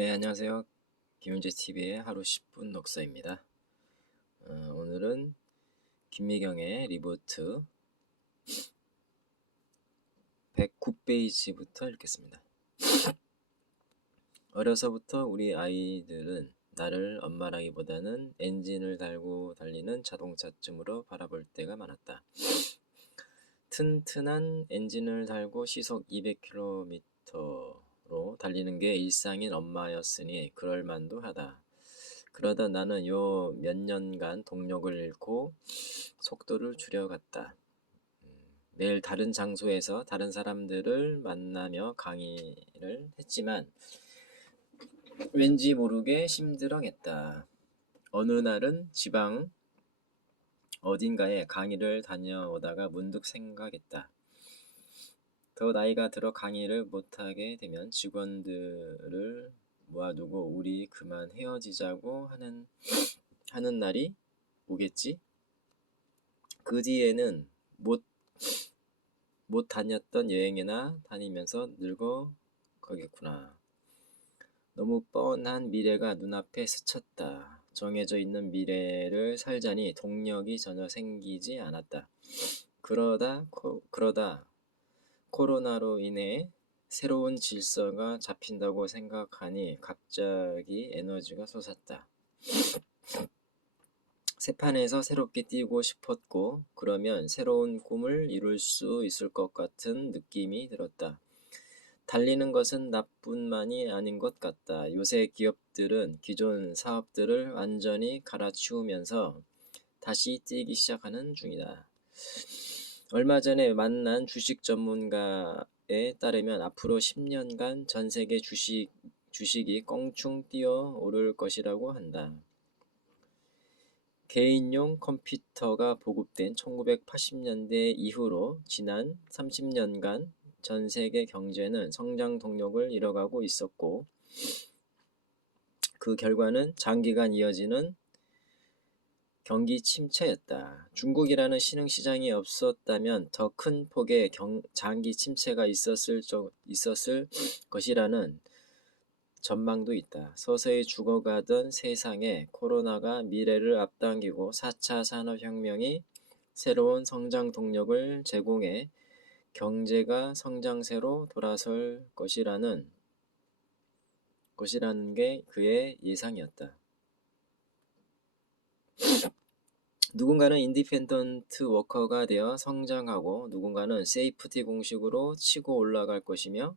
네, 안녕하세요. 김윤재 TV의 하루 10분 녹사입니다. 오늘은 김미경의 리부트 109페이지부터 읽겠습니다. 어려서부터 우리 아이들은 나를 엄마라기보다는 엔진을 달고 달리는 자동차쯤으로 바라볼 때가 많았다. 튼튼한 엔진을 달고 시속 200km로 달리는 게 일상인 엄마였으니 그럴만도 하다. 그러다 나는 요 몇 년간 동력을 잃고 속도를 줄여갔다. 매일 다른 장소에서 다른 사람들을 만나며 강의를 했지만 왠지 모르게 힘들어했다. 어느 날은 지방 어딘가에 강의를 다녀오다가 문득 생각했다. 더 나이가 들어 강의를 못하게 되면 직원들을 모아두고 우리 그만 헤어지자고 하는 날이 오겠지? 그 뒤에는 못 다녔던 여행이나 다니면서 늙어가겠구나. 너무 뻔한 미래가 눈앞에 스쳤다. 정해져 있는 미래를 살자니 동력이 전혀 생기지 않았다. 그러다 코로나로 인해 새로운 질서가 잡힌다고 생각하니 갑자기 에너지가 솟았다. 새 판에서 새롭게 뛰고 싶었고 그러면 새로운 꿈을 이룰 수 있을 것 같은 느낌이 들었다. 달리는 것은 나뿐만이 아닌 것 같다. 요새 기업들은 기존 사업들을 완전히 갈아치우면서 다시 뛰기 시작하는 중이다. 얼마 전에 만난 주식 전문가에 따르면 앞으로 10년간 전 세계 주식이 껑충 뛰어 오를 것이라고 한다. 개인용 컴퓨터가 보급된 1980년대 이후로 지난 30년간 전 세계 경제는 성장 동력을 잃어가고 있었고 그 결과는 장기간 이어지는 경기 침체였다. 중국이라는 신흥시장이 없었다면 더 큰 폭의 장기 침체가 있었을 것이라는 전망도 있다. 서서히 죽어가던 세상에 코로나가 미래를 앞당기고 4차 산업혁명이 새로운 성장 동력을 제공해 경제가 성장세로 돌아설 것이라는 게 그의 예상이었다. 누군가는 인디펜던트 워커가 되어 성장하고 누군가는 세이프티 공식으로 치고 올라갈 것이며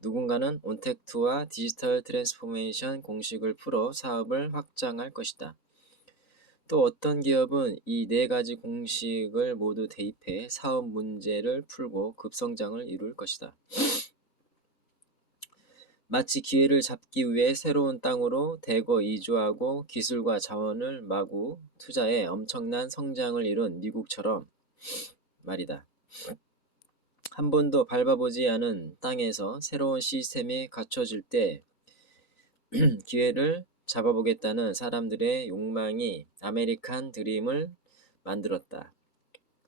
누군가는 온택트와 디지털 트랜스포메이션 공식을 풀어 사업을 확장할 것이다. 또 어떤 기업은 이 네 가지 공식을 모두 대입해 사업 문제를 풀고 급성장을 이룰 것이다. 마치 기회를 잡기 위해 새로운 땅으로 대거 이주하고 기술과 자원을 마구 투자해 엄청난 성장을 이룬 미국처럼 말이다. 한 번도 밟아보지 않은 땅에서 새로운 시스템이 갖춰질 때 기회를 잡아보겠다는 사람들의 욕망이 아메리칸 드림을 만들었다.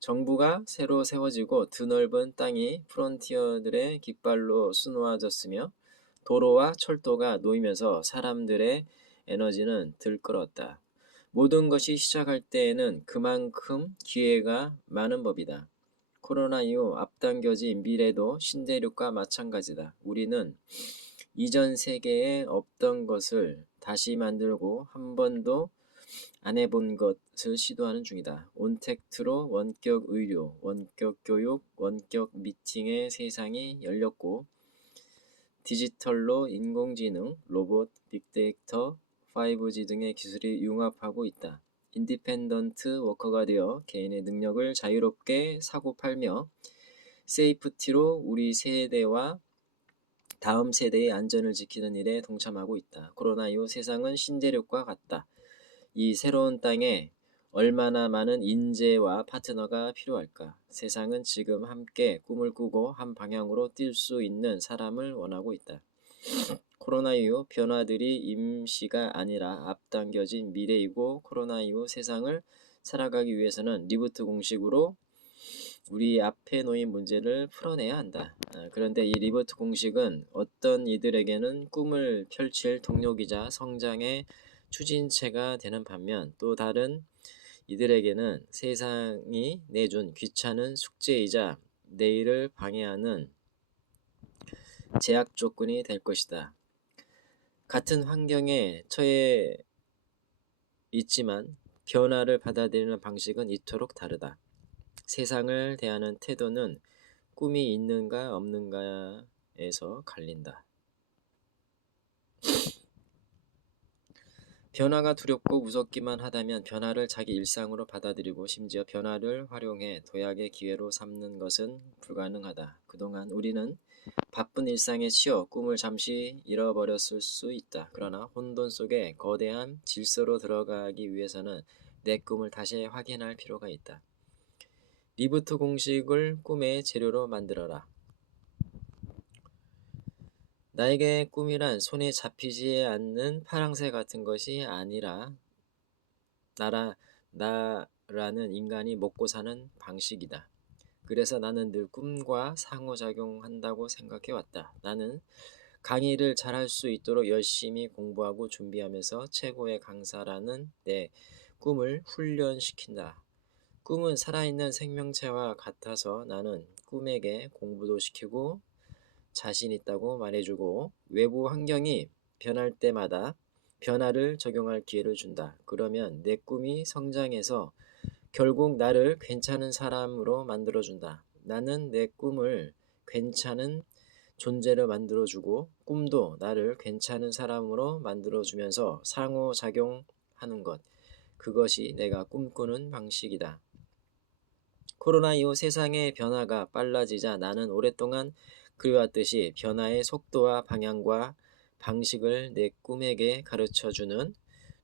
정부가 새로 세워지고 드넓은 땅이 프론티어들의 깃발로 수놓아졌으며 도로와 철도가 놓이면서 사람들의 에너지는 들끓었다. 모든 것이 시작할 때에는 그만큼 기회가 많은 법이다. 코로나 이후 앞당겨진 미래도 신대륙과 마찬가지다. 우리는 이전 세계에 없던 것을 다시 만들고 한 번도 안 해본 것을 시도하는 중이다. 온택트로 원격 의료, 원격 교육, 원격 미팅의 세상이 열렸고 디지털로 인공지능, 로봇, 빅데이터, 5G 등의 기술이 융합하고 있다. 인디펜던트 워커가 되어 개인의 능력을 자유롭게 사고팔며 세이프티로 우리 세대와 다음 세대의 안전을 지키는 일에 동참하고 있다. 코로나 이후 세상은 신대륙과 같다. 이 새로운 땅에 얼마나 많은 인재와 파트너가 필요할까? 세상은 지금 함께 꿈을 꾸고 한 방향으로 뛸 수 있는 사람을 원하고 있다. 코로나 이후 변화들이 임시가 아니라 앞당겨진 미래이고 코로나 이후 세상을 살아가기 위해서는 리부트 공식으로 우리 앞에 놓인 문제를 풀어내야 한다. 그런데 이 리버트 공식은 어떤 이들에게는 꿈을 펼칠 동력이자 성장의 추진체가 되는 반면 또 다른 이들에게는 세상이 내준 귀찮은 숙제이자 내일을 방해하는 제약 조건이 될 것이다. 같은 환경에 처해 있지만 변화를 받아들이는 방식은 이토록 다르다. 세상을 대하는 태도는 꿈이 있는가 없는가에서 갈린다. 변화가 두렵고 무섭기만 하다면 변화를 자기 일상으로 받아들이고 심지어 변화를 활용해 도약의 기회로 삼는 것은 불가능하다. 그동안 우리는 바쁜 일상에 치여 꿈을 잠시 잃어버렸을 수 있다. 그러나 혼돈 속에 거대한 질서로 들어가기 위해서는 내 꿈을 다시 확인할 필요가 있다. 리부트 공식을 꿈의 재료로 만들어라. 나에게 꿈이란 손에 잡히지 않는 파랑새 같은 것이 아니라 나라는 인간이 먹고 사는 방식이다. 그래서 나는 늘 꿈과 상호작용한다고 생각해왔다. 나는 강의를 잘할 수 있도록 열심히 공부하고 준비하면서 최고의 강사라는 내 꿈을 훈련시킨다. 꿈은 살아있는 생명체와 같아서 나는 꿈에게 공부도 시키고 자신 있다고 말해주고 외부 환경이 변할 때마다 변화를 적용할 기회를 준다. 그러면 내 꿈이 성장해서 결국 나를 괜찮은 사람으로 만들어준다. 나는 내 꿈을 괜찮은 존재로 만들어주고 꿈도 나를 괜찮은 사람으로 만들어주면서 상호작용하는 것. 그것이 내가 꿈꾸는 방식이다. 코로나 이후 세상의 변화가 빨라지자 나는 오랫동안 그려왔듯이 변화의 속도와 방향과 방식을 내 꿈에게 가르쳐주는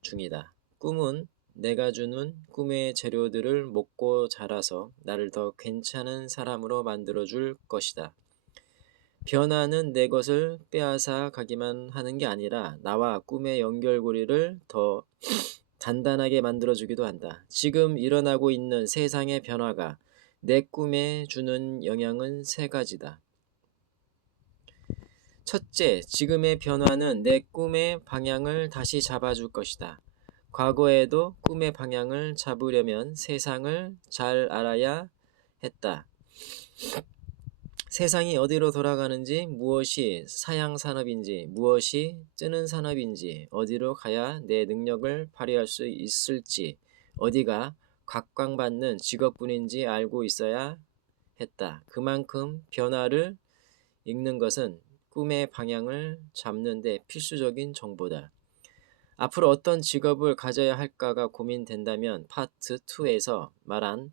중이다. 꿈은 내가 주는 꿈의 재료들을 먹고 자라서 나를 더 괜찮은 사람으로 만들어줄 것이다. 변화는 내 것을 빼앗아 가기만 하는 게 아니라 나와 꿈의 연결고리를 더 단단하게 만들어주기도 한다. 지금 일어나고 있는 세상의 변화가 내 꿈에 주는 영향은 세 가지다. 첫째, 지금의 변화는 내 꿈의 방향을 다시 잡아줄 것이다. 과거에도 꿈의 방향을 잡으려면 세상을 잘 알아야 했다. 세상이 어디로 돌아가는지, 무엇이 사양 산업인지, 무엇이 뜨는 산업인지, 어디로 가야 내 능력을 발휘할 수 있을지, 어디가 각광받는 직업군인지 알고 있어야 했다. 그만큼 변화를 읽는 것은 꿈의 방향을 잡는 데 필수적인 정보다. 앞으로 어떤 직업을 가져야 할까가 고민된다면 파트 2에서 말한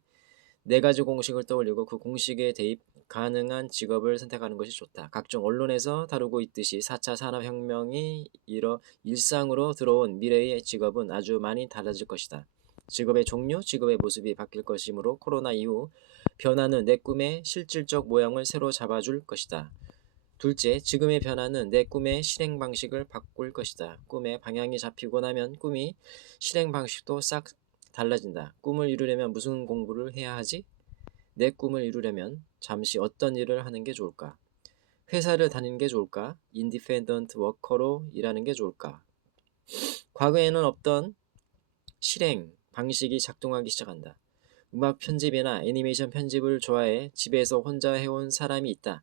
네 가지 공식을 떠올리고 그 공식에 대입 가능한 직업을 선택하는 것이 좋다. 각종 언론에서 다루고 있듯이 4차 산업혁명이 일상으로 들어온 미래의 직업은 아주 많이 달라질 것이다. 직업의 종류, 직업의 모습이 바뀔 것이므로 코로나 이후 변화는 내 꿈의 실질적 모양을 새로 잡아줄 것이다. 둘째, 지금의 변화는 내 꿈의 실행 방식을 바꿀 것이다. 꿈의 방향이 잡히고 나면 꿈이 실행 방식도 싹 달라진다. 꿈을 이루려면 무슨 공부를 해야 하지? 내 꿈을 이루려면 잠시 어떤 일을 하는 게 좋을까? 회사를 다니는 게 좋을까? 인디펜던트 워커로 일하는 게 좋을까? 과거에는 없던 실행 방식이 작동하기 시작한다. 음악 편집이나 애니메이션 편집을 좋아해 집에서 혼자 해온 사람이 있다.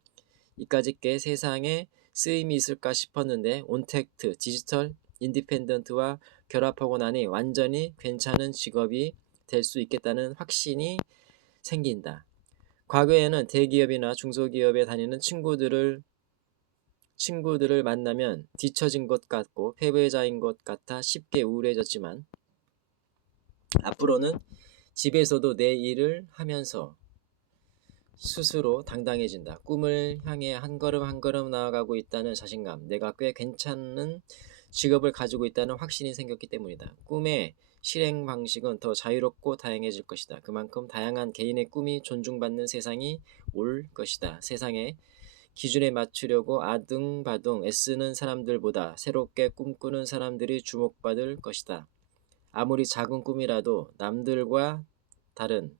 이까짓 게 세상에 쓰임이 있을까 싶었는데 온택트, 디지털 인디펜던트와 결합하고 나니 완전히 괜찮은 직업이 될 수 있겠다는 확신이 생긴다. 과거에는 대기업이나 중소기업에 다니는 친구들을 만나면 뒤처진 것 같고 패배자인 것 같아 쉽게 우울해졌지만 앞으로는 집에서도 내 일을 하면서 스스로 당당해진다. 꿈을 향해 한 걸음 한 걸음 나아가고 있다는 자신감, 내가 꽤 괜찮은 직업을 가지고 있다는 확신이 생겼기 때문이다. 꿈의 실행 방식은 더 자유롭고 다양해질 것이다. 그만큼 다양한 개인의 꿈이 존중받는 세상이 올 것이다. 세상의 기준에 맞추려고 아둥바둥 애쓰는 사람들보다 새롭게 꿈꾸는 사람들이 주목받을 것이다. 아무리 작은 꿈이라도 남들과 다른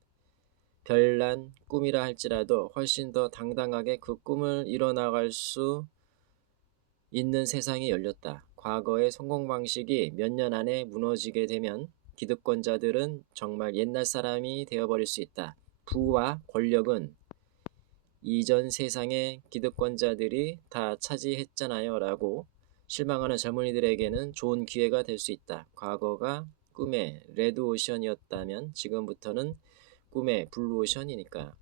별난 꿈이라 할지라도 훨씬 더 당당하게 그 꿈을 이뤄나갈 수 있는 세상이 열렸다. 과거의 성공 방식이 몇 년 안에 무너지게 되면 기득권자들은 정말 옛날 사람이 되어버릴 수 있다. 부와 권력은 이전 세상의 기득권자들이 다 차지했잖아요 라고 실망하는 젊은이들에게는 좋은 기회가 될 수 있다. 과거가 꿈의 레드오션이었다면 지금부터는 꿈의 블루오션이니까.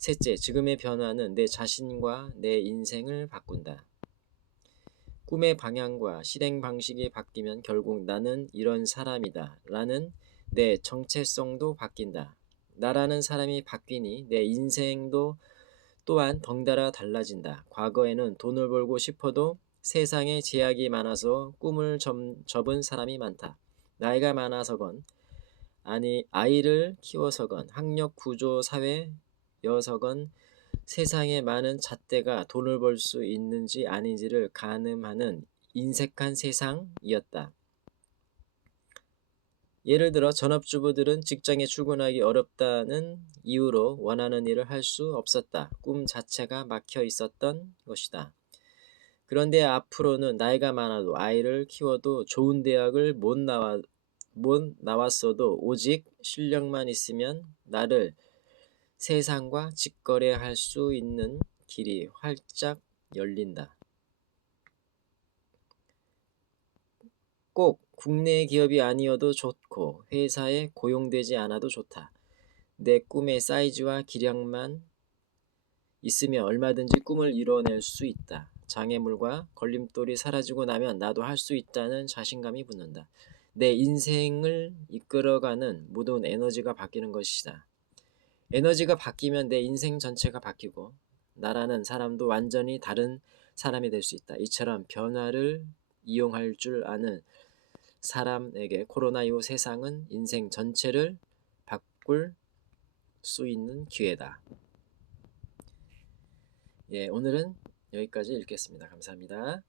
셋째, 지금의 변화는 내 자신과 내 인생을 바꾼다. 꿈의 방향과 실행 방식이 바뀌면 결국 나는 이런 사람이다 라는 내 정체성도 바뀐다. 나라는 사람이 바뀌니 내 인생도 또한 덩달아 달라진다. 과거에는 돈을 벌고 싶어도 세상에 제약이 많아서 꿈을 접은 사람이 많다. 나이가 많아서건 아니 아이를 키워서건 학력 구조 사회여서건 세상에 많은 잣대가 돈을 벌 수 있는지 아닌지를 가늠하는 인색한 세상이었다. 예를 들어 전업주부들은 직장에 출근하기 어렵다는 이유로 원하는 일을 할 수 없었다. 꿈 자체가 막혀 있었던 것이다. 그런데 앞으로는 나이가 많아도 아이를 키워도 좋은 대학을 못 나왔어도 오직 실력만 있으면 나를 세상과 직거래할 수 있는 길이 활짝 열린다. 꼭 국내 기업이 아니어도 좋고 회사에 고용되지 않아도 좋다. 내 꿈의 사이즈와 기량만 있으면 얼마든지 꿈을 이뤄낼 수 있다. 장애물과 걸림돌이 사라지고 나면 나도 할 수 있다는 자신감이 붙는다. 내 인생을 이끌어가는 모든 에너지가 바뀌는 것이다. 에너지가 바뀌면 내 인생 전체가 바뀌고 나라는 사람도 완전히 다른 사람이 될 수 있다. 이처럼 변화를 이용할 줄 아는 사람에게 코로나 이후 세상은 인생 전체를 바꿀 수 있는 기회다. 예, 오늘은 여기까지 읽겠습니다. 감사합니다.